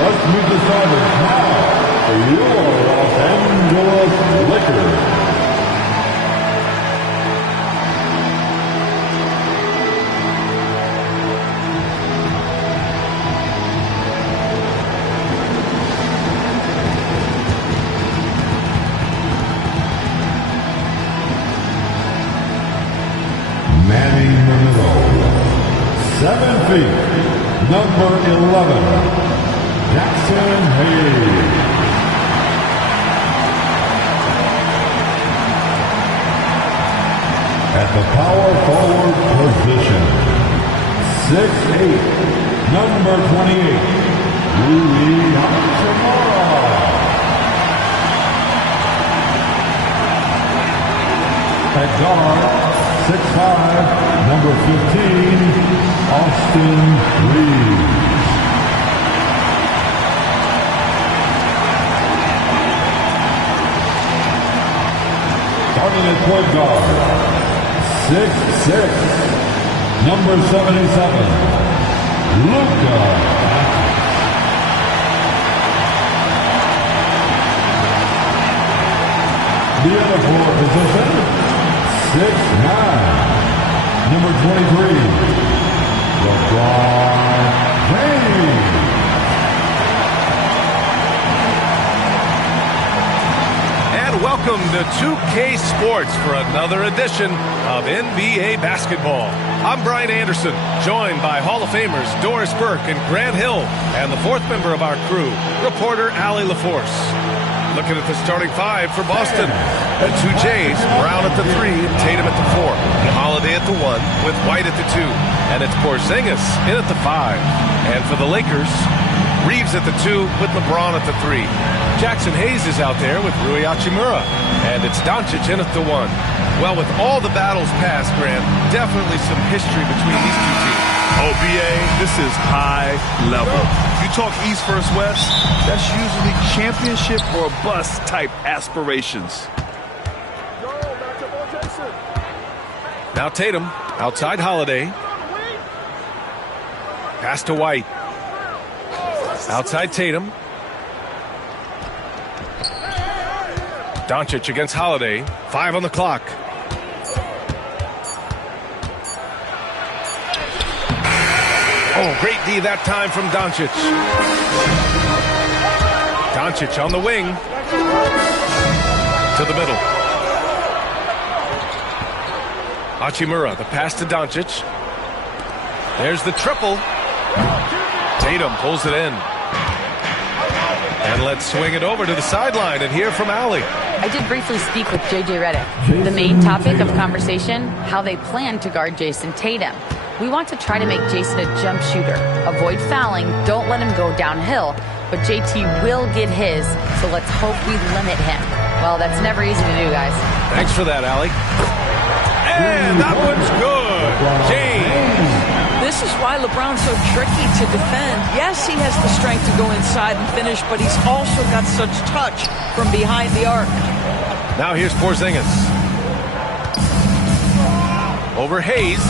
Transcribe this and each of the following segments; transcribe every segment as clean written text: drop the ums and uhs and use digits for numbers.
Let's meet the starters now for your Los Angeles Lakers. Manning in the middle, 7 feet, number 11, Jackson Hayes. At the power forward position, 6'8", number 28, Rui Hachimura. At guard, 6'5", number 15, Austin Reeves. Starting at point guard, 6'6", number 77, Luka. The other forward position, 6'9", number 23, LeBron James. And welcome to 2K Sports for another edition of NBA basketball. I'm Brian Anderson, joined by Hall of Famers Doris Burke and Grant Hill, and the fourth member of our crew, reporter Allie LaForce. Looking at the starting five for Boston. The two Jays, Brown at the 3, Tatum at the 4. Holiday at the 1 with White at the 2. And it's Porzingis in at the 5. And for the Lakers, Reeves at the 2 with LeBron at the 3. Jackson Hayes is out there with Rui Hachimura. And it's Doncic in at the 1. Well, with all the battles past, Grant, definitely some history between these two teams. Oh, BA, this is high level. You talk East versus West, that's usually championship or bust type aspirations. Now Tatum, outside Holiday. Pass to White. Outside Tatum. Doncic against Holiday. 5 on the clock. Oh, great D that time from Doncic. Doncic on the wing. To the middle. Hachimura, the pass to Doncic. There's the triple. Tatum pulls it in. And let's swing it over to the sideline and hear from Allie. I did briefly speak with J.J. Redick. The main topic of conversation, how they plan to guard Jason Tatum. We want to try to make Jason a jump shooter. Avoid fouling, don't let him go downhill, but JT will get his, so let's hope we limit him. Well, that's never easy to do, guys. Thanks for that, Allie. And that one's good. James. This is why LeBron's so tricky to defend. Yes, he has the strength to go inside and finish, but he's also got such touch from behind the arc. Now here's Porzingis. Over Hayes.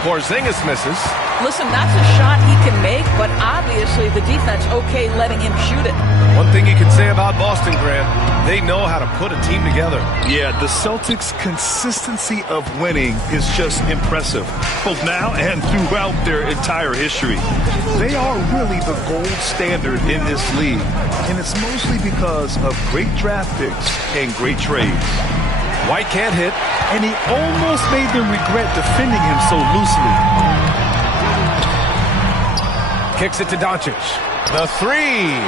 Porzingis misses. Listen, that's a shot he can make, but obviously the defense okay letting him shoot it. One thing you can say about Boston, Grant, they know how to put a team together. Yeah, the Celtics' consistency of winning is just impressive, both now and throughout their entire history. They are really the gold standard in this league, and it's mostly because of great draft picks and great trades. White can't hit. And he almost made them regret defending him so loosely. Kicks it to Doncic. The 3.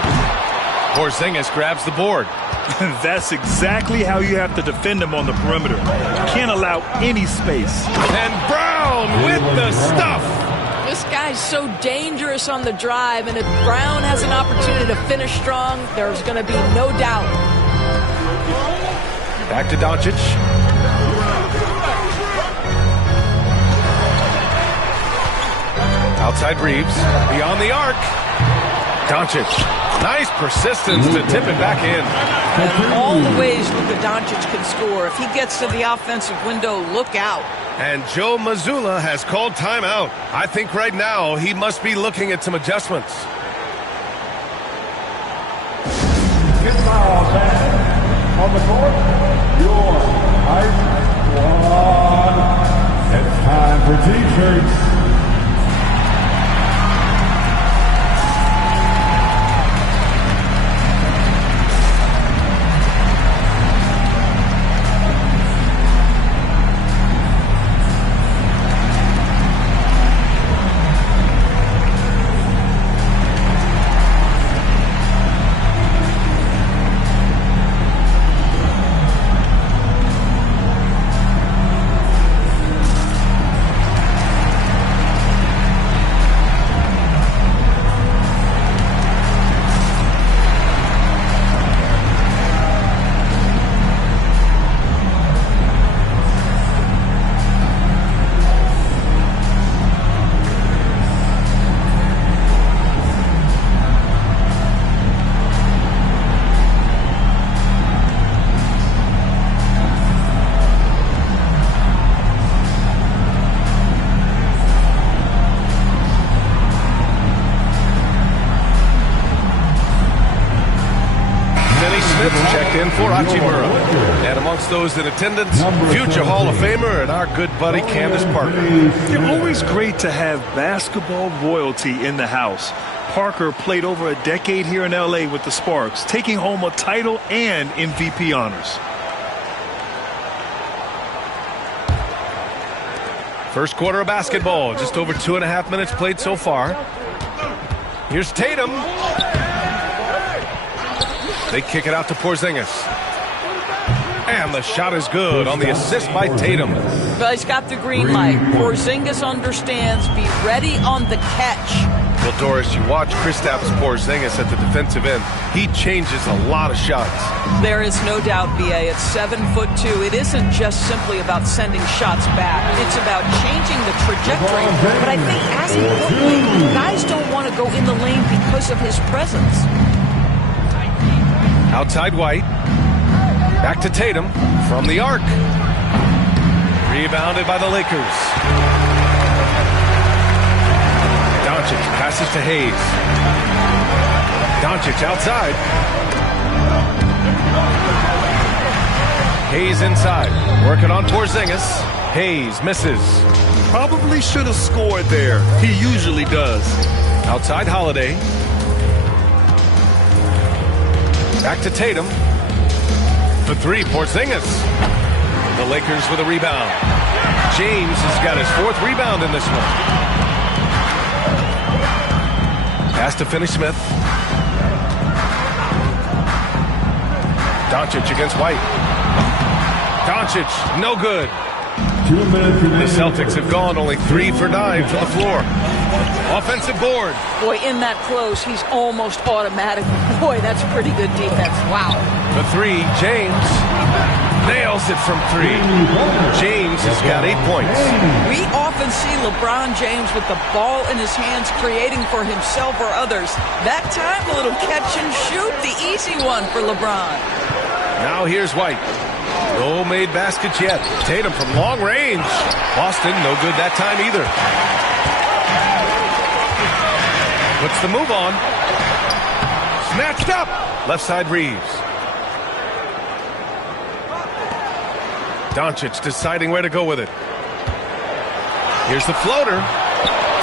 Porzingis grabs the board. That's exactly how you have to defend him on the perimeter. You can't allow any space. And Brown with the stuff. This guy's so dangerous on the drive, and if Brown has an opportunity to finish strong, there's going to be no doubt. Back to Doncic. Outside Reeves, beyond the arc. Doncic, nice persistence to tip it back in. And all the ways Luka Doncic can score. If he gets to the offensive window, look out. And Joe Mazzulla has called timeout. I think right now he must be looking at some adjustments. Second foul, then, on the court, your Ice Squad. It's time for T-shirts. Checked in for Hachimura. And amongst those in attendance, future Hall of Famer and our good buddy Candace Parker. It's always great to have basketball royalty in the house. Parker played over a decade here in L.A. with the Sparks, taking home a title and MVP honors. First quarter of basketball, just over 2.5 minutes played so far. Here's Tatum. They kick it out to Porzingis. And the shot is good on the assist by Tatum. Well, he's got the green light. Porzingis understands. Be ready on the catch. Well, Doris, you watch Kristaps Porzingis at the defensive end. He changes a lot of shots. There is no doubt, B.A. It's 7'2". It isn't just simply about sending shots back. It's about changing the trajectory. But I think, as importantly, guys don't want to go in the lane because of his presence. Outside White. Back to Tatum from the arc. Rebounded by the Lakers. Doncic passes to Hayes. Doncic outside. Hayes inside. Working on Porzingis. Hayes misses. Probably should have scored there. He usually does. Outside Holiday. Back to Tatum. For three, Porzingis. The Lakers with a rebound. James has got his 4th rebound in this one. Pass to Finney-Smith. Doncic against White. Doncic, no good. 2 minutes. The Celtics have gone only 3 for 9 from the floor. Offensive board. Boy, in that close, he's almost automatic. Boy, that's pretty good defense. Wow. For 3, James nails it from 3. James has got 8 points. We often see LeBron James with the ball in his hands, creating for himself or others. That time, a little catch and shoot, the easy one for LeBron. Now here's White. No made baskets yet. Tatum from long range. Boston, no good that time either. Puts the move on. Snatched up. Left side Reeves. Doncic deciding where to go with it. Here's the floater.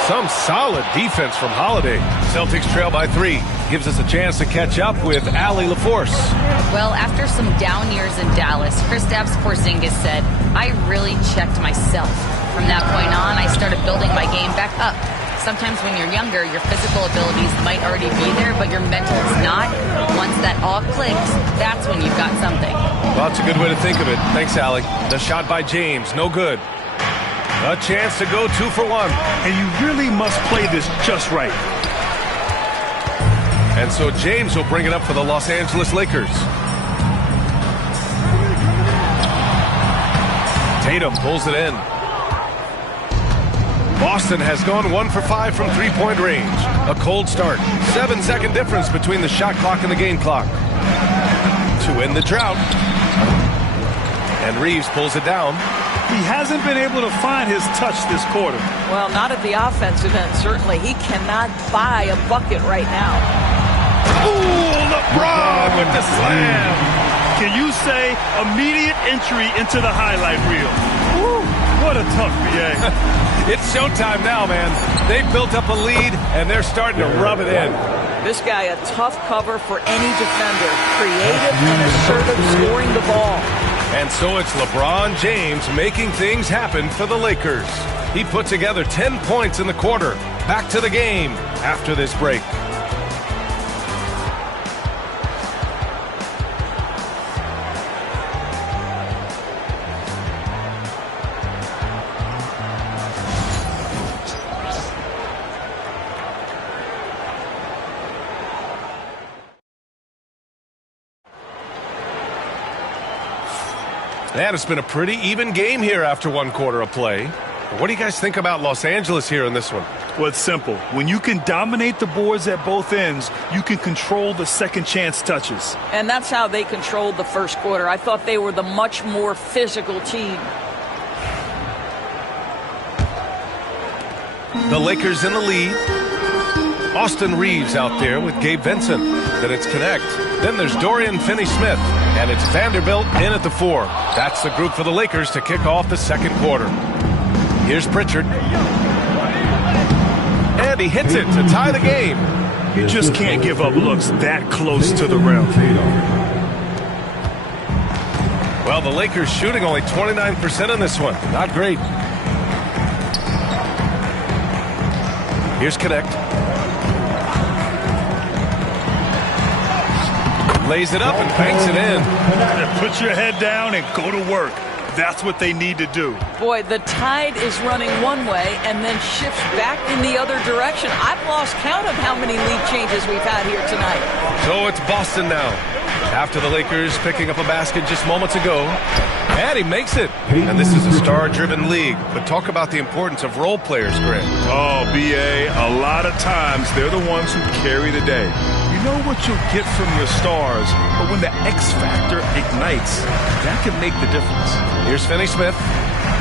Some solid defense from Holiday. Celtics trail by 3. Gives us a chance to catch up with Allie LaForce. Well, after some down years in Dallas, Kristaps Porzingis said, I really checked myself. From that point on, I started building my game back up. Sometimes when you're younger, your physical abilities might already be there, but your mental is not. Once that all clicks, that's when you've got something. Well, that's a good way to think of it. Thanks, Allie. The shot by James, no good. A chance to go 2 for 1. And you really must play this just right. And so James will bring it up for the Los Angeles Lakers. Tatum pulls it in. Boston has gone 1 for 5 from 3-point range. A cold start. 7-second difference between the shot clock and the game clock. To end the drought. And Reeves pulls it down. He hasn't been able to find his touch this quarter. Well, not at the offensive end, certainly. He cannot buy a bucket right now. Ooh, LeBron with the slam. Can you say immediate entry into the highlight reel? Woo, what a tough BA. It's showtime now, man. They've built up a lead, and they're starting to rub it in. This guy, a tough cover for any defender. Creative and assertive scoring the ball. And so it's LeBron James making things happen for the Lakers. He put together 10 points in the quarter. Back to the game after this break. And it's been a pretty even game here after one quarter of play. What do you guys think about Los Angeles here in this one? Well, it's simple. When you can dominate the boards at both ends, you can control the second chance touches. And that's how they controlled the first quarter. I thought they were the much more physical team. The Lakers in the lead. Austin Reeves out there with Gabe Vincent. Then it's Connect. Then there's Dorian Finney-Smith. And it's Vanderbilt in at the 4. That's the group for the Lakers to kick off the second quarter. Here's Pritchard. And he hits it to tie the game. You just can't give up looks that close to the rim. Well, the Lakers shooting only 29% in this one. Not great. Here's Connect. Lays it up and banks it in. Put your head down and go to work. That's what they need to do. Boy, the tide is running one way and then shifts back in the other direction. I've lost count of how many lead changes we've had here tonight. So it's Boston now. After the Lakers picking up a basket just moments ago. And he makes it. And this is a star-driven league. But talk about the importance of role players, Grant. Oh, B.A., a lot of times they're the ones who carry the day. You know what you'll get from your stars, but when the X factor ignites, that can make the difference. Here's Finney-Smith.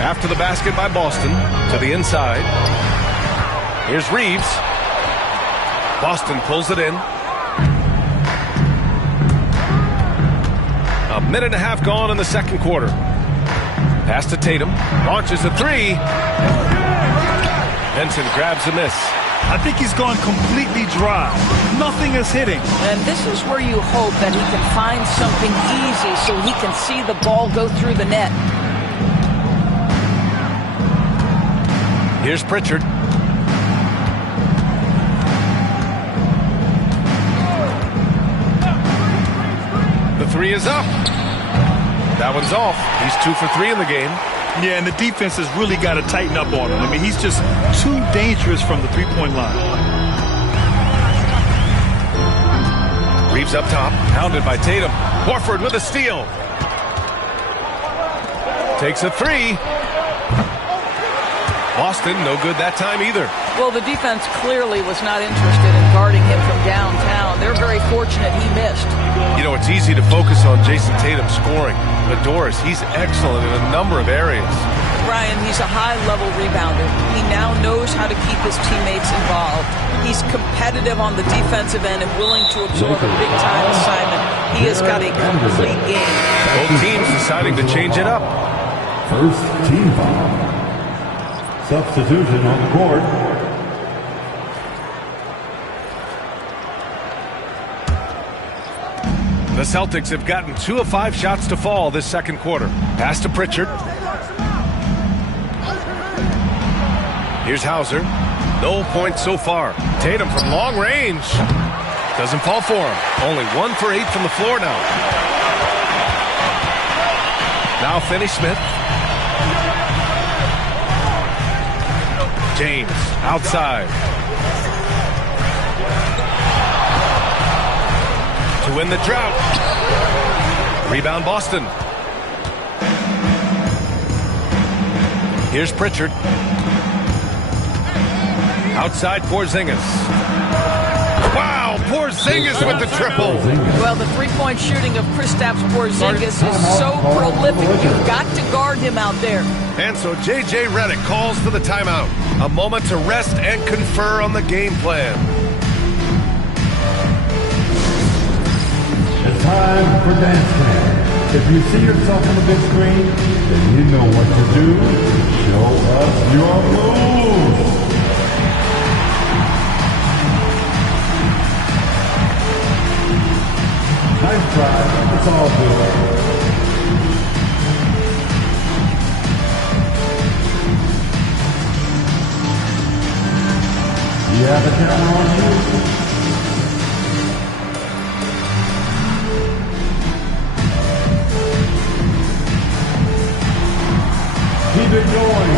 After the basket by Boston to the inside. Here's Reeves. Boston pulls it in. A minute and a half gone in the second quarter. Pass to Tatum. Launches a 3. Vincent grabs a miss. I think he's gone completely dry. Nothing is hitting. And this is where you hope that he can find something easy so he can see the ball go through the net. Here's Pritchard. The 3 is up. That one's off. He's 2 for 3 in the game. Yeah, and the defense has really got to tighten up on him. I mean, he's just too dangerous from the three-point line. Reeves up top, pounded by Tatum. Horford with a steal. Takes a 3. Boston, no good that time either. Well, the defense clearly was not interested in guarding him from downtown. They're very fortunate he missed. You know, it's easy to focus on Jason Tatum scoring. But Doris, he's excellent in a number of areas. Brian, he's a high-level rebounder. He now knows how to keep his teammates involved. He's competitive on the defensive end and willing to absorb a big-time assignment. He has got a complete game. Both teams deciding to change it up. First team foul. Substitution on the court. The Celtics have gotten 2 of 5 shots to fall this second quarter. Pass to Pritchard. Here's Hauser. No points so far. Tatum from long range. Doesn't fall for him. Only 1 for 8 from the floor now. Now Finney-Smith. James outside. To win the drought. Rebound Boston. Here's Pritchard. Outside Porzingis. Wow, Porzingis with the triple. Well, the three-point shooting of Kristaps Porzingis is so prolific. You've got to guard him out there. And so J.J. Redick calls for the timeout. A moment to rest and confer on the game plan. It's time for dance camp. If you see yourself on the big screen, then you know what to do. Show us your moves. Nice try. It's all good. You have a camera on you. Keep it going.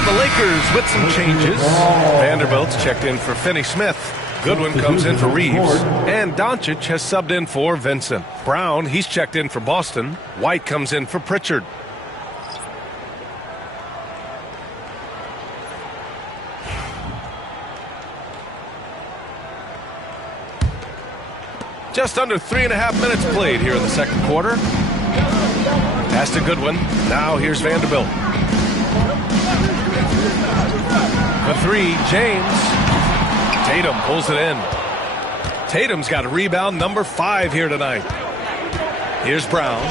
The Lakers with some changes. Vanderbilt's checked in for Finney Smith. Goodwin comes in for Reeves. And Doncic has subbed in for Vincent. Brown, he's checked in for Boston. White comes in for Pritchard. Just under 3.5 minutes played here in the second quarter. Pass to Goodwin. Now here's Vanderbilt. For three, James. Tatum pulls it in. Tatum's got a rebound number 5 here tonight. Here's Brown.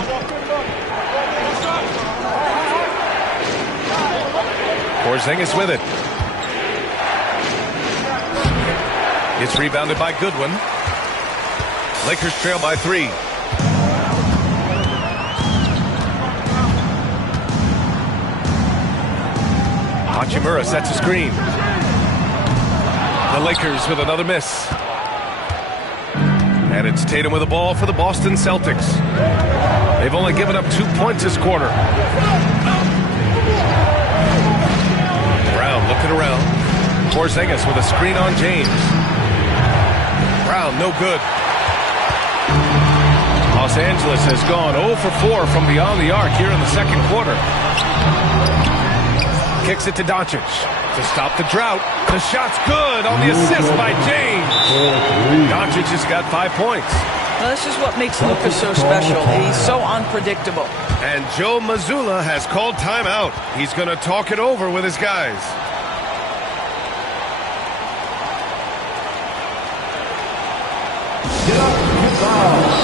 Porzingis with it. It's rebounded by Goodwin. Lakers trail by 3. Hachimura sets a screen. The Lakers with another miss. And it's Tatum with the ball for the Boston Celtics. They've only given up 2 points this quarter. Brown looking around. Porzingis with a screen on James. Brown no good. Los Angeles has gone 0 for 4 from beyond the arc here in the second quarter. Kicks it to Doncic to stop the drought. The shot's good on the assist by James. Doncic has got 5 points. Well, this is what makes Luka so special. He's so unpredictable. And Joe Mazzulla has called timeout. He's going to talk it over with his guys. Get up, get down.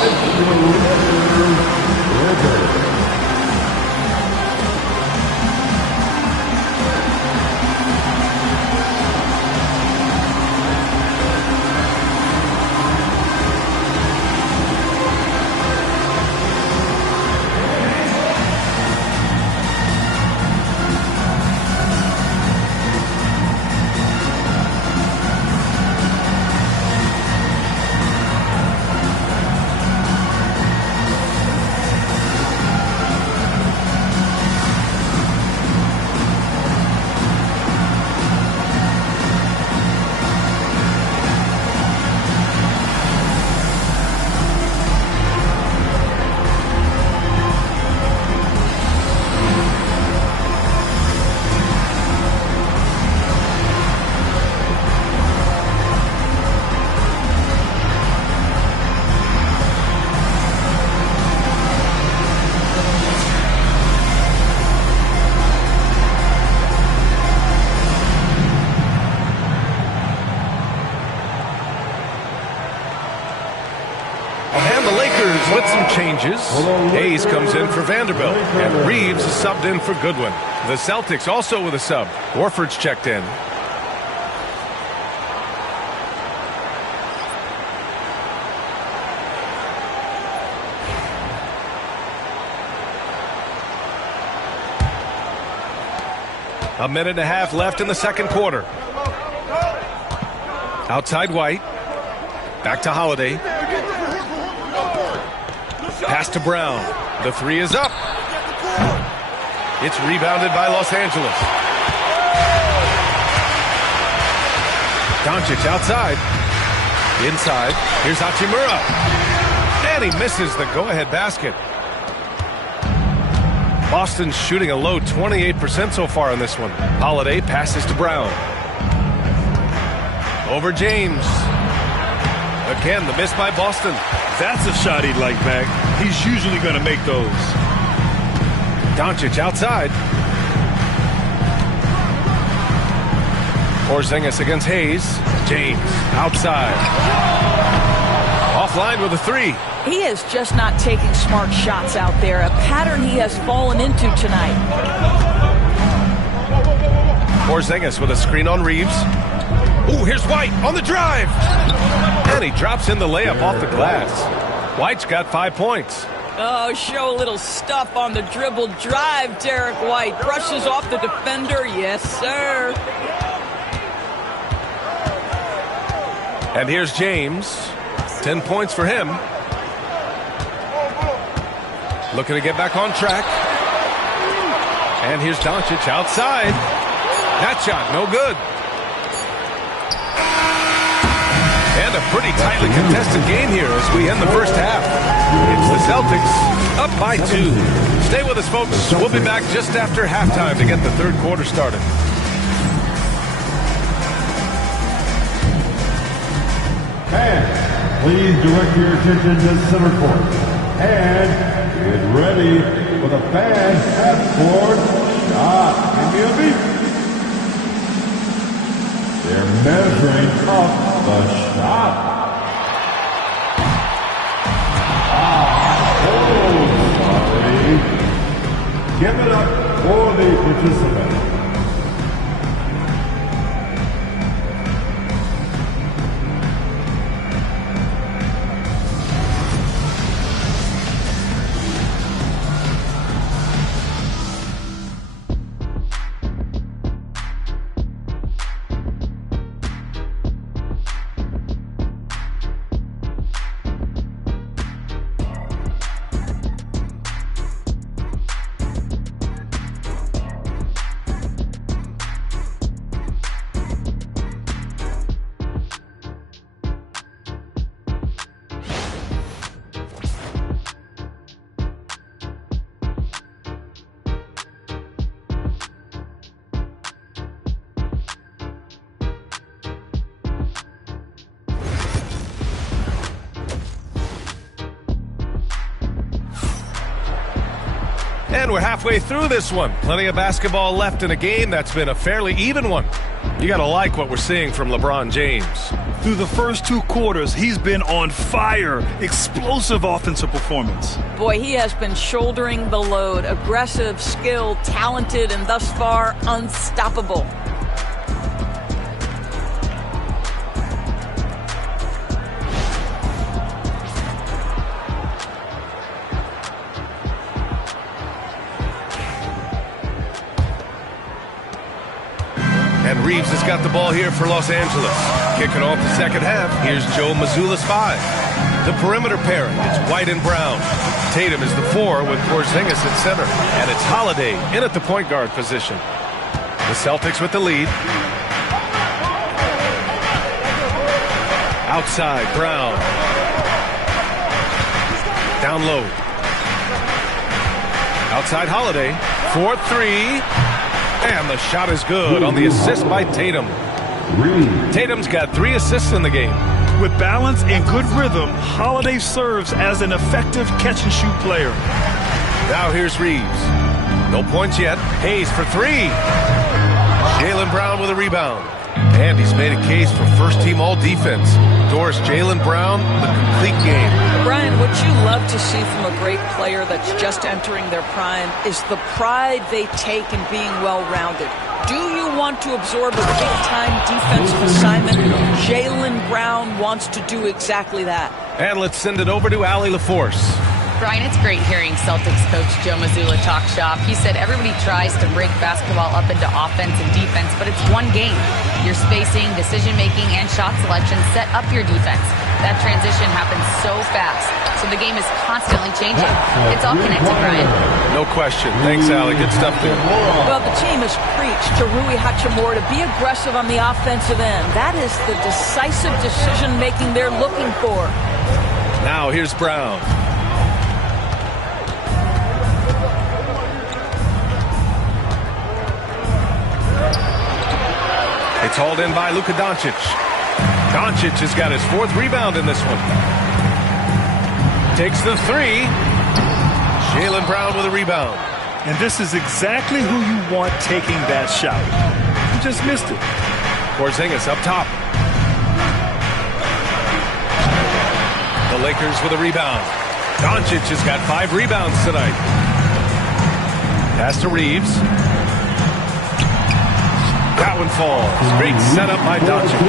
With some changes, Hayes comes in for Vanderbilt, and Reeves is subbed in for Goodwin. The Celtics also with a sub. Warford's checked in. A minute and a half left in the second quarter. Outside White. Back to Holiday. Pass to Brown. The three is up. It's rebounded by Los Angeles. Doncic outside. Inside. Here's Hachimura. And he misses the go-ahead basket. Boston's shooting a low 28% so far in this one. Holiday passes to Brown. Over James. Again, the miss by Boston. That's a shot he'd like back. He's usually going to make those. Doncic outside. Porzingis against Hayes. James outside. Offline with a three. He is just not taking smart shots out there, a pattern he has fallen into tonight. Porzingis with a screen on Reeves. Ooh, here's White on the drive. And he drops in the layup off the glass. White's got 5 points. Oh, show a little stuff on the dribble drive, Derek White. Brushes off the defender. Yes, sir. And here's James. 10 points for him. Looking to get back on track. And here's Doncic outside. That shot, no good. And a pretty tightly contested game here as we end the first half. It's the Celtics up by 2. Stay with us, folks. We'll be back just after halftime to get the third quarter started. And please direct your attention to center court. And get ready for the fans half-court shot. Give me a beat. They're measuring up the shot. Sorry. Give it up for the participant. And we're halfway through this one. Plenty of basketball left in a game that's been a fairly even one. You got to like what we're seeing from LeBron James. Through the first 2 quarters, he's been on fire. Explosive offensive performance. Boy, he has been shouldering the load. Aggressive, skilled, talented, and thus far unstoppable. And Reeves has got the ball here for Los Angeles. Kicking off the second half, here's Joe Mazzulla's 5. The perimeter pairing, it's White and Brown. Tatum is the 4 with Porzingis at center. And it's Holiday in at the point guard position. The Celtics with the lead. Outside, Brown. Down low. Outside Holiday. 4-3. And the shot is good on the assist by Tatum. Tatum's got 3 assists in the game. With balance and good rhythm, Holiday serves as an effective catch-and-shoot player. Now here's Reeves. No points yet. Hayes for 3. Jaylen Brown with a rebound. And he's made a case for first-team all-defense. Doris, Jaylen Brown, the complete game. Brian, what you love to see from a great player that's just entering their prime is the pride they take in being well-rounded. Do you want to absorb a big-time defensive assignment? Jaylen Brown wants to do exactly that. And let's send it over to Allie LaForce. Brian, it's great hearing Celtics coach Joe Mazzulla talk shop. He said everybody tries to break basketball up into offense and defense, but it's one game. Your spacing, decision-making, and shot selection set up your defense. That transition happens so fast, so the game is constantly changing. It's all connected, Brian. No question. Thanks, Allie. Good stuff there. Well, the team has preached to Rui Hachimura to be aggressive on the offensive end. That is the decisive decision-making they're looking for. Now here's Brown. It's hauled in by Luka Doncic. Doncic has got his 4th rebound in this one. Takes the 3. Jaylen Brown with a rebound. And this is exactly who you want taking that shot. You just missed it. Porzingis up top. The Lakers with a rebound. Doncic has got 5 rebounds tonight. Pass to Reeves. That one falls. Great setup by Doncic.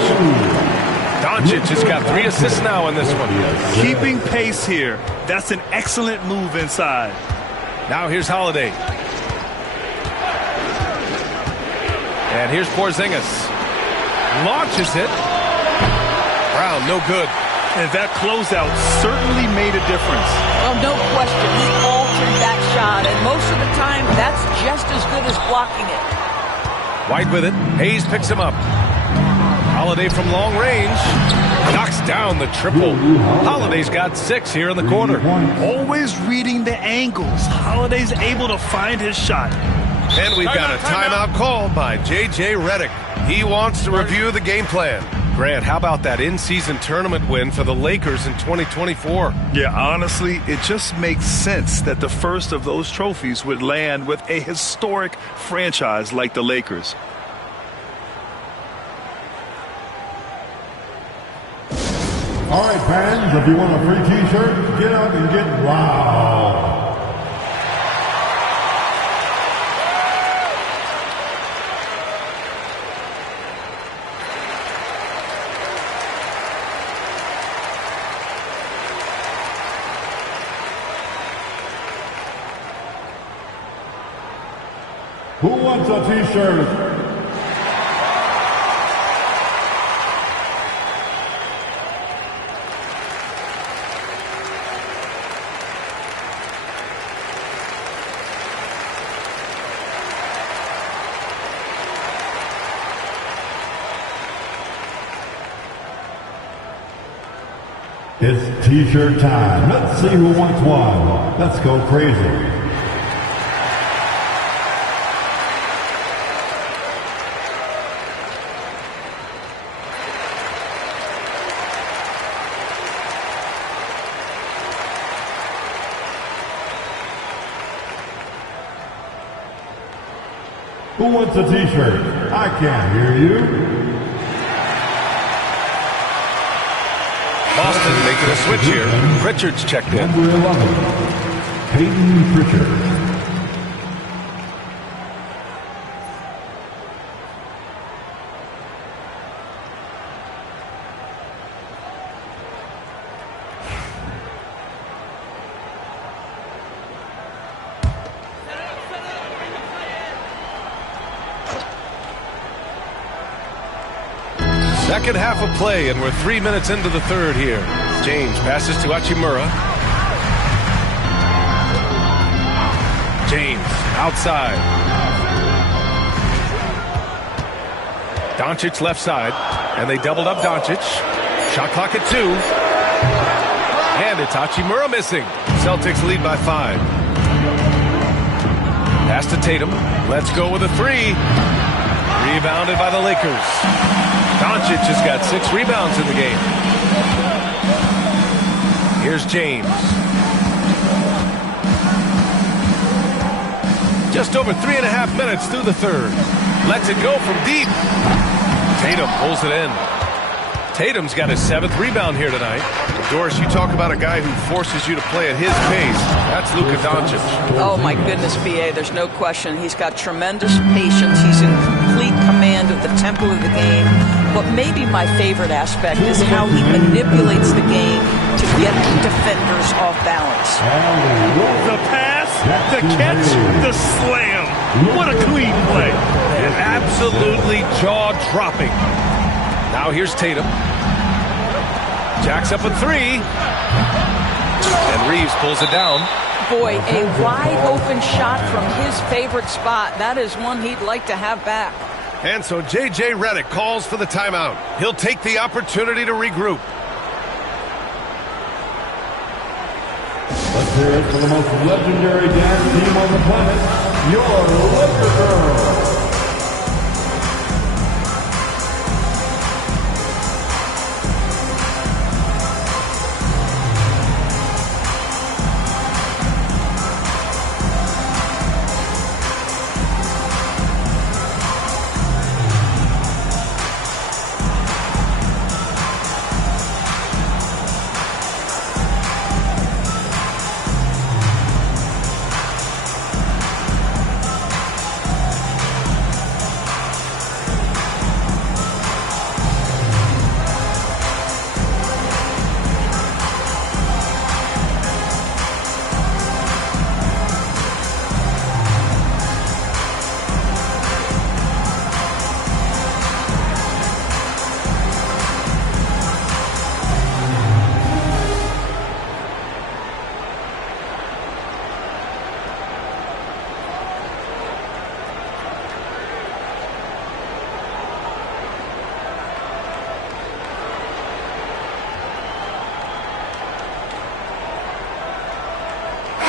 Doncic has got 3 assists now in this one. Keeping pace here. That's an excellent move inside. Now here's Holiday. And here's Porzingis. Launches it. Brown, no good. And that closeout certainly made a difference. Oh, no question. He altered that shot, and most of the time, that's just as good as blocking it. White with it. Hayes picks him up. Holiday from long range. Knocks down the triple. Holiday's got 6 here in the quarter. Always reading the angles. Holiday's able to find his shot. And we've got a timeout called by J.J. Redick. He wants to review the game plan. Grant, how about that in-season tournament win for the Lakers in 2024? Yeah, honestly, it just makes sense that the first of those trophies would land with a historic franchise like the Lakers. All right, fans, if you want a free T-shirt, get up and get loud. Who wants a T-shirt? It's T-shirt time. Let's see who wants one. Let's go crazy. Who wants a T-shirt? I can't hear you. Boston making a switch here. Pritchard's checked in. Number 11, Peyton Pritchard. Second half of play, and we're 3 minutes into the third here. James passes to Hachimura. James outside. Doncic left side, and they doubled up Doncic. Shot clock at 2. And it's Hachimura missing. Celtics lead by 5. Pass to Tatum. Let's go with a 3. Rebounded by the Lakers. Doncic has got 6 rebounds in the game. Here's James. Just over 3.5 minutes through the third. Lets it go from deep. Tatum pulls it in. Tatum's got his 7th rebound here tonight. Doris, you talk about a guy who forces you to play at his pace. That's Luka Doncic. Oh, my goodness, B.A., there's no question. He's got tremendous patience. He's in complete command of of the tempo of the game. But maybe my favorite aspect is how he manipulates the game to get defenders off balance. The pass, the catch, the slam. What a clean play. And absolutely jaw-dropping. Now here's Tatum. Jacks up a three. And Reeves pulls it down. Boy, a wide-open shot from his favorite spot. That is one he'd like to have back. And so J.J. Redick calls for the timeout. He'll take the opportunity to regroup. Let's hear it for the most legendary dance team on the planet, your Laker Girls.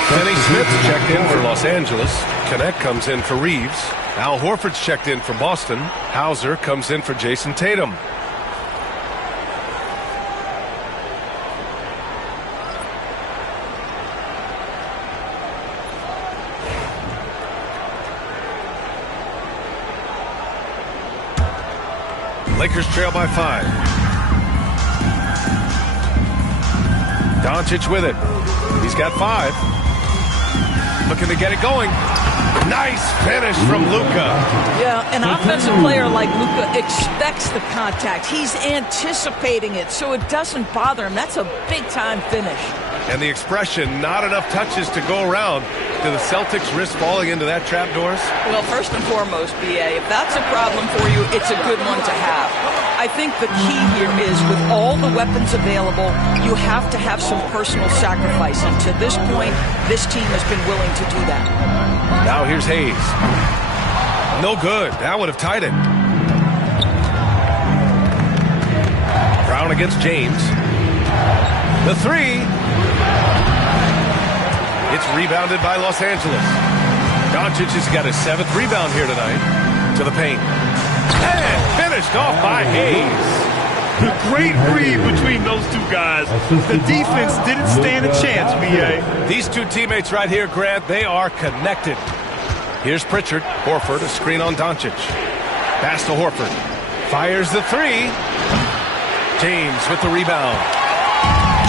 Kenny Smith checked in for Los Angeles. Connect comes in for Reeves. Al Horford's checked in for Boston. Hauser comes in for Jason Tatum. Lakers trail by 5. Doncic with it. He's got 5. Looking to get it going. Nice finish from Luka. Yeah, an offensive player like Luka expects the contact. He's anticipating it, so it doesn't bother him. That's a big-time finish. And the expression, not enough touches to go around. Do the Celtics risk falling into that trap, Doris? Well, first and foremost, B.A., if that's a problem for you, it's a good one to have. I think the key here is with all the weapons available, you have to have some personal sacrifice. And to this point, this team has been willing to do that. Now here's Hayes. No good. That would have tied it. Brown against James. The three. It's rebounded by Los Angeles. Doncic has got his 7th rebound here tonight. To the paint. And finished off by Hayes. The great read between those two guys. The defense didn't stand a chance, B.A. These two teammates right here, Grant, they are connected. Here's Pritchard. Horford, a screen on Doncic. Pass to Horford. Fires the three. James with the rebound.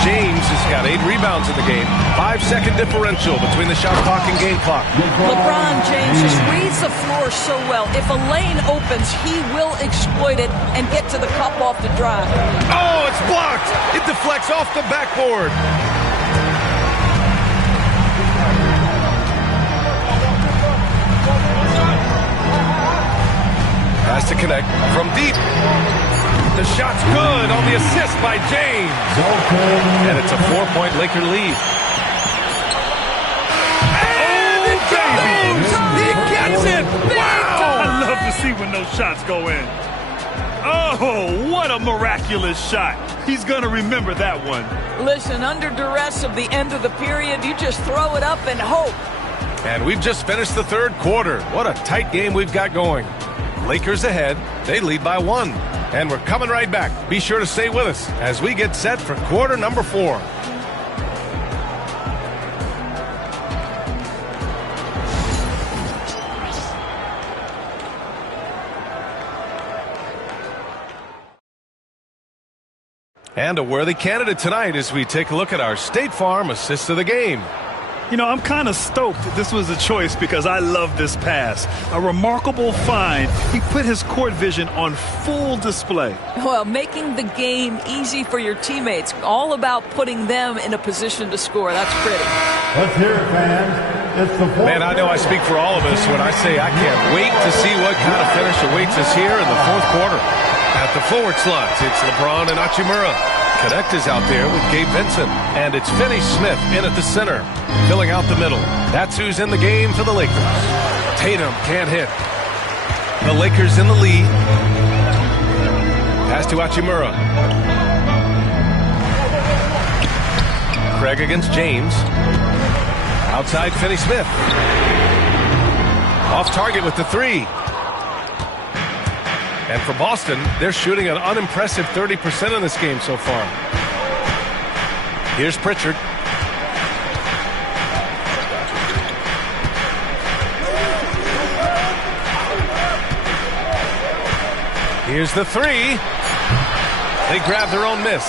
James has got 8 rebounds in the game. 5-second differential between the shot clock and game clock. LeBron James just reads the floor so well. If a lane opens, he will exploit it and get to the cup off the drive. Oh, it's blocked. It deflects off the backboard. Has to connect from deep. The shot's good on the assist by James. And it's a 4-point Laker lead. And it goes! He gets it! Wow! I love to see when those shots go in. Oh, what a miraculous shot. He's going to remember that one. Listen, under duress of the end of the period, you just throw it up and hope. And we've just finished the 3rd quarter. What a tight game we've got going. Lakers ahead. They lead by 1. And we're coming right back. Be sure to stay with us as we get set for quarter number 4. And a worthy candidate tonight as we take a look at our State Farm assist of the game. You know, I'm kind of stoked this was a choice because I love this pass. A remarkable find. He put his court vision on full display. Well, making the game easy for your teammates. All about putting them in a position to score. That's pretty. Let's hear it, fans. It's the fourth. Man, I know I speak for all of us when I say I can't wait to see what kind of finish awaits us here in the fourth quarter. At the forward slots, it's LeBron and Hachimura. Connect is out there with Gabe Vincent. And it's Finney Smith in at the center, filling out the middle. That's who's in the game for the Lakers. Tatum can't hit. The Lakers in the lead. Pass to Hachimura. Craig against James. Outside Finney Smith. Off target with the three. And for Boston, they're shooting an unimpressive 30% in this game so far. Here's Pritchard. Here's the three. They grab their own miss.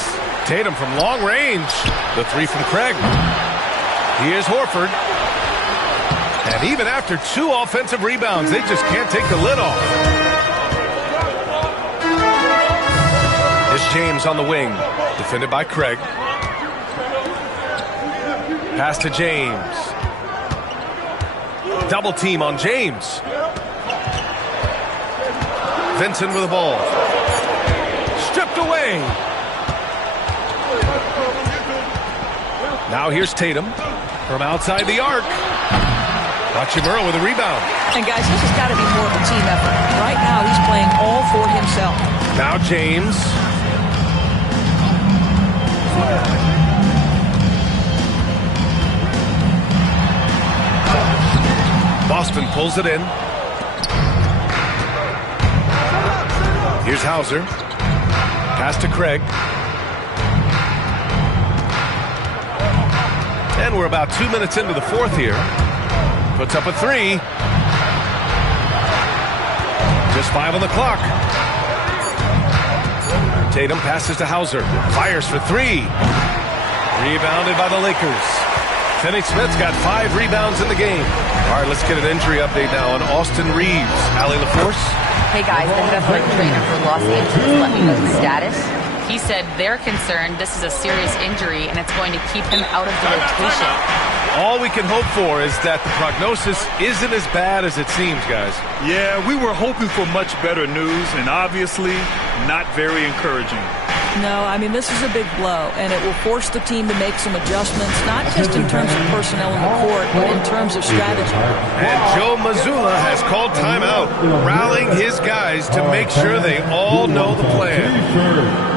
Tatum from long range. The three from Craig. Here's Horford. And even after 2 offensive rebounds, they just can't take the lid off. James on the wing, defended by Craig. Pass to James. Double team on James. Vincent with the ball. Stripped away. Now here's Tatum from outside the arc. Hachimura with a rebound. And guys, this has got to be more of a team effort. Right now, he's playing all for himself. Now James. Boston pulls it in. Here's Hauser. Pass to Craig. And we're about 2 minutes into the fourth here. Puts up a three. Just 5 on the clock. Tatum passes to Hauser. Fires for three. Rebounded by the Lakers. Finney Smith's got 5 rebounds in the game. All right, let's get an injury update now on Austin Reeves. Allie LaForce. Hey guys, the head athletic trainer for Los Angeles let me know the status. He said they're concerned this is a serious injury and it's going to keep him out of the rotation. All we can hope for is that the prognosis isn't as bad as it seems, guys. Yeah, we were hoping for much better news, and obviously not very encouraging. No, I mean, this is a big blow, and it will force the team to make some adjustments, not just in terms of personnel in the court, but in terms of strategy. And Joe Mazzulla has called timeout, rallying his guys to make sure they all know the plan.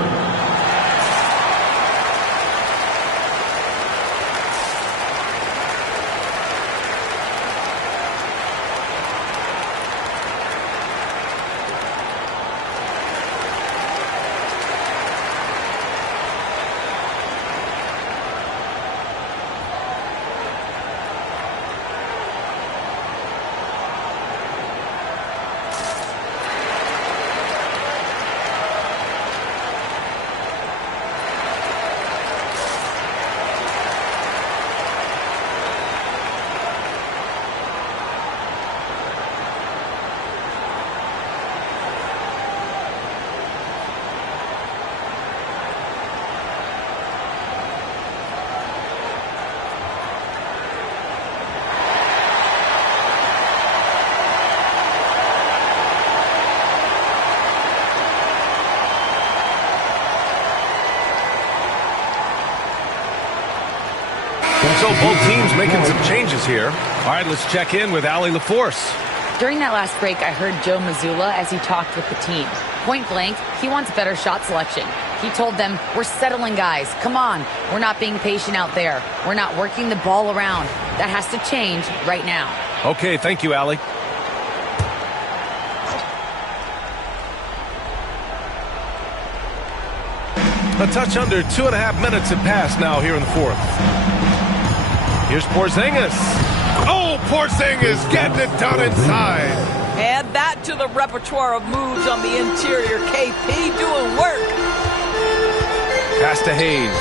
So both teams making some changes here. All right, let's check in with Allie LaForce. During that last break, I heard Joe Mazzulla as he talked with the team. Point blank, he wants better shot selection. He told them, we're settling, guys. Come on. We're not being patient out there. We're not working the ball around. That has to change right now. Okay, thank you, Allie. A touch under 2.5 minutes have passed now here in the fourth. Here's Porzingis. Oh, Porzingis getting it done inside. Add that to the repertoire of moves on the interior. KP doing work. Pass to Hayes.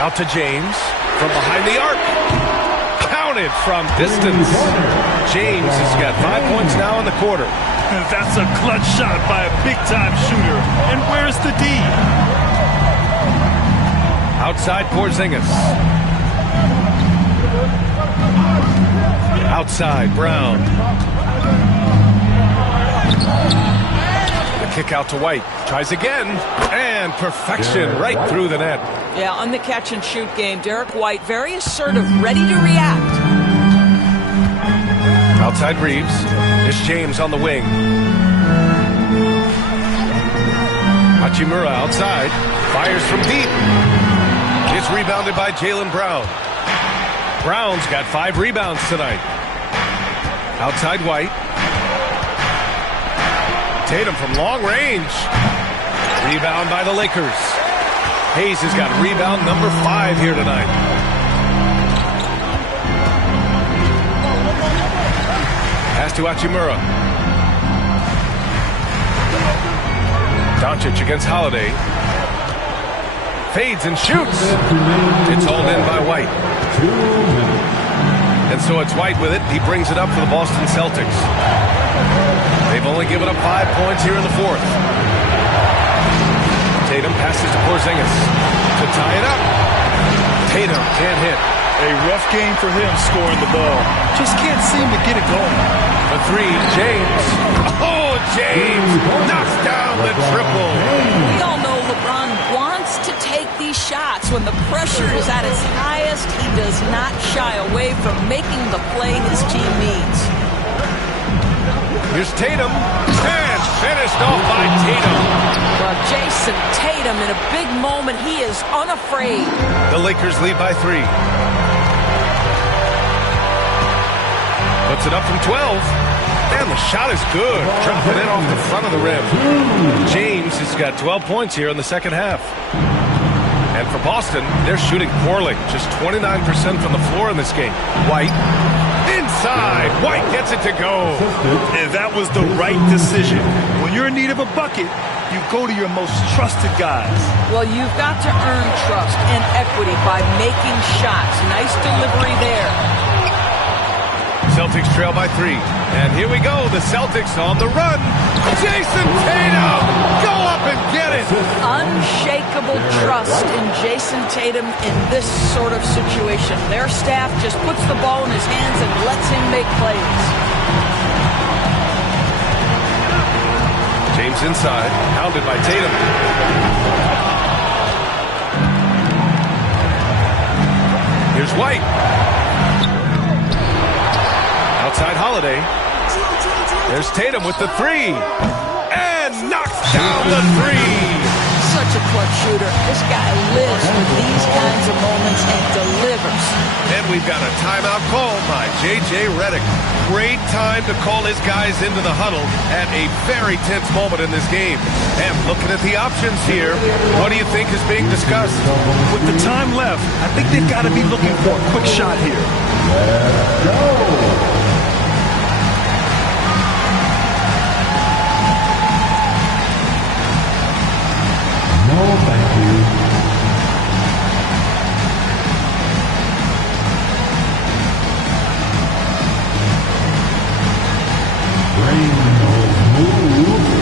Out to James from behind the arc. Counted from distance. James has got 5 points now in the quarter. That's a clutch shot by a big-time shooter. And where's the D? Outside Porzingis. Outside Brown. The kick out to White. Tries again. And perfection right through the net. Yeah, on the catch-and-shoot game, Derek White very assertive, ready to react. Outside Reeves. Here's James on the wing. Hachimura outside. Fires from deep. It's rebounded by Jaylen Brown. Brown's got 5 rebounds tonight. Outside White. Tatum from long range. Rebound by the Lakers. Hayes has got rebound number 5 here tonight. Pass to Hachimura. Doncic against Holiday. Fades and shoots. It's hauled in by White. And so it's White with it. He brings it up for the Boston Celtics. They've only given up 5 points here in the fourth. Tatum passes to Porzingis to tie it up. Tatum can't hit. A rough game for him scoring the ball. Just can't seem to get it going. The 3, James. Oh, James knocks down the triple. We all know LeBron wants to take these shots. When the pressure is at its highest, he does not shy away from making the play his team needs. Here's Tatum. And finished off by Tatum. Well, Jason Tatum, in a big moment, he is unafraid. The Lakers lead by 3. Puts it up from 12. And the shot is good. Dropping it off the front of the rim. James has got 12 points here in the second half. And for Boston, they're shooting poorly. Just 29% from the floor in this game. White. Inside. White gets it to go. And that was the right decision. When you're in need of a bucket, you go to your most trusted guys. Well, you've got to earn trust and equity by making shots. Nice delivery there. Celtics trail by 3. And here we go. The Celtics on the run. Jason Tatum. Go up and get it. Unshakable trust in Jason Tatum in this sort of situation. Their staff just puts the ball in his hands and lets him make plays. James inside. Pounded by Tatum. Here's White. Outside Holiday. There's Tatum with the 3. And knocks down the 3. Such a clutch shooter. This guy lives for these kinds of moments and delivers. And we've got a timeout call by J.J. Redick. Great time to call his guys into the huddle at a very tense moment in this game. And looking at the options here, what do you think is being discussed? With the time left, I think they've got to be looking for a quick shot here. Let's go. No, thank you. Bring those moves.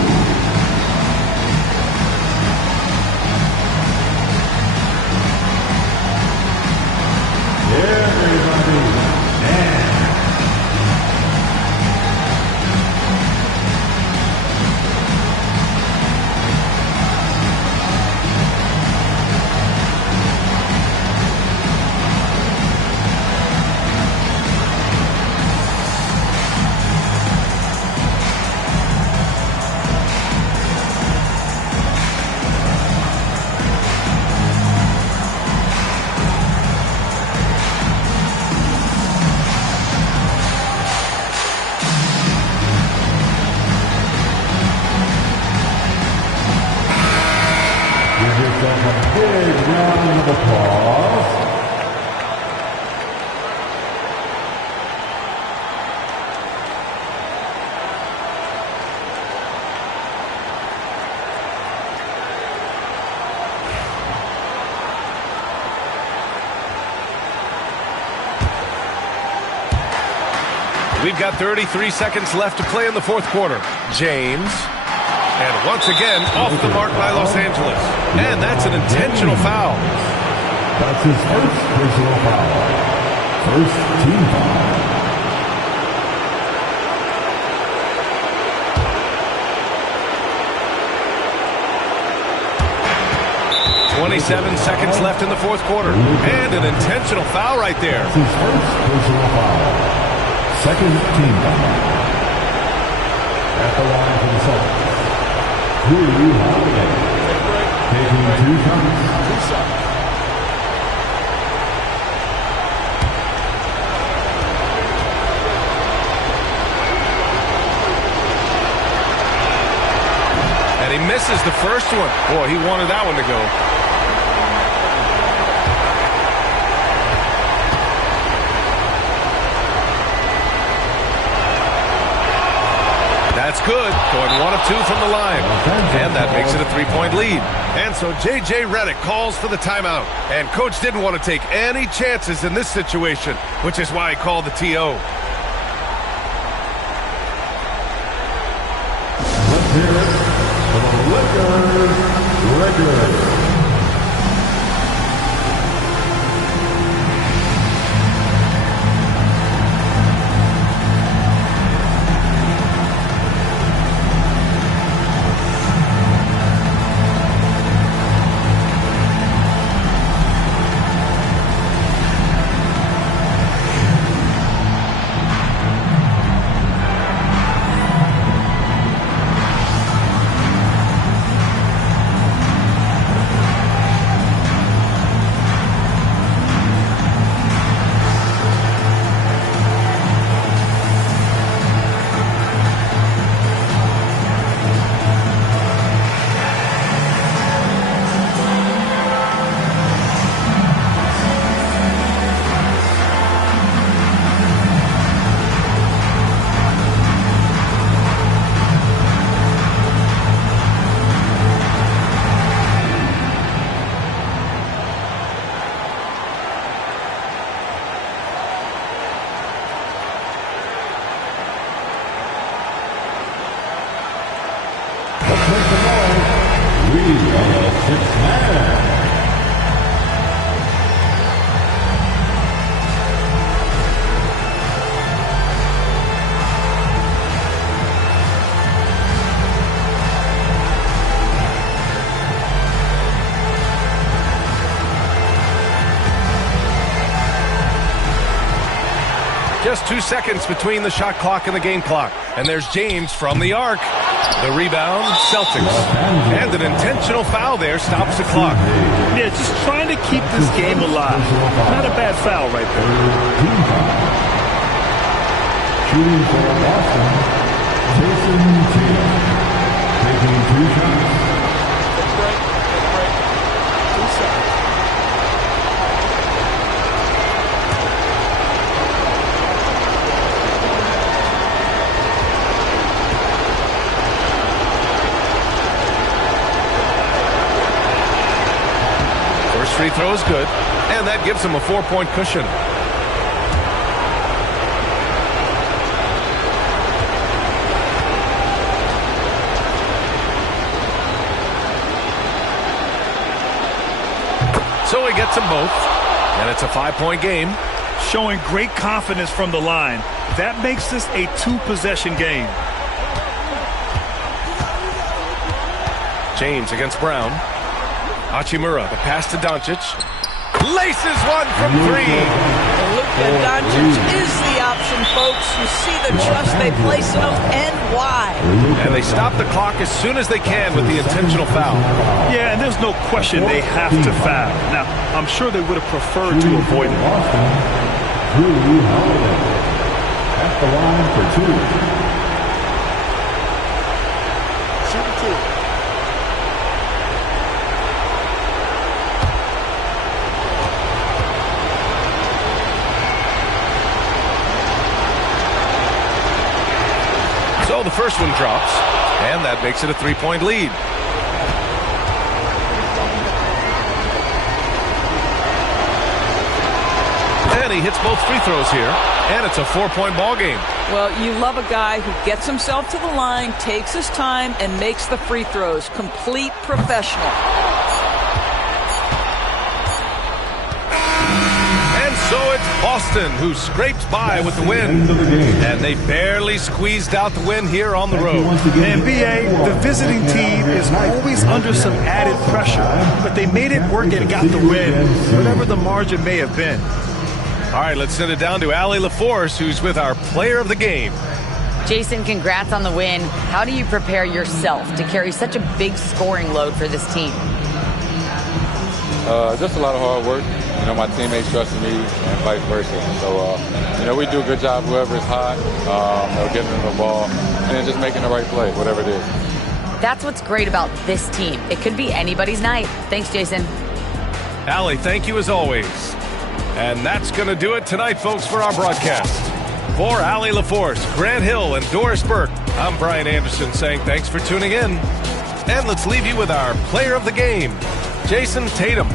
Everybody, and We've got 33 seconds left to play in the fourth quarter. James. And once again, off the mark by Los Angeles. And that's an intentional foul. That's his first personal foul. First team foul. 27 seconds left in the fourth quarter. And an intentional foul right there. That's his first personal foul. Second team foul. At the line for the Celtics. Drew Holiday. Taking 2 shots. And he misses the first one. Boy, he wanted that one to go. That's good. Going 1 of 2 from the line. And that makes it a 3-point lead. And so J.J. Redick calls for the timeout. And Coach didn't want to take any chances in this situation, which is why he called the TO. Let's hear it for the Lakers regulars. Just 2 seconds between the shot clock and the game clock. And there's James from the arc. The rebound, Celtics. And an intentional foul there stops the clock. Yeah, just trying to keep this game alive. Not a bad foul right there. Shooting for Boston, Jason Tatum. Taking 2 shots. Break. 2 seconds. Free throw is good, and that gives him a 4-point cushion. So he gets them both, and it's a 5-point game. Showing great confidence from the line. That makes this a 2-possession game. James against Brown. Hachimura, the pass to Doncic. Laces one from 3. Luka Doncic is the option, folks. You see the trust they place in him and why. And they stop the clock as soon as they can with the intentional foul. Yeah, and there's no question they have to foul. Now, I'm sure they would have preferred to avoid it. Drew Holiday at the line for 2. So the first one drops, and that makes it a 3-point lead. And he hits both free throws here. And it's a 4-point ball game. Well, you love a guy who gets himself to the line, takes his time, and makes the free throws. Complete professional. And so it's Boston who scraped by with the win. And they barely squeezed out the win here on the road. And BA, the visiting team is always under some added pressure, but they made it work and got the win, whatever the margin may have been. All right, let's send it down to Allie LaForce, who's with our player of the game. Jason, congrats on the win. How do you prepare yourself to carry such a big scoring load for this team? Just a lot of hard work. You know, my teammates trusting me and vice versa. So, you know, we do a good job, whoever is hot, getting them the ball, and then just making the right play, whatever it is. That's what's great about this team. It could be anybody's night. Thanks, Jason. Allie, thank you as always. And that's going to do it tonight, folks, for our broadcast. For Allie LaForce, Grant Hill, and Doris Burke, I'm Brian Anderson saying thanks for tuning in. And let's leave you with our player of the game, Jason Tatum.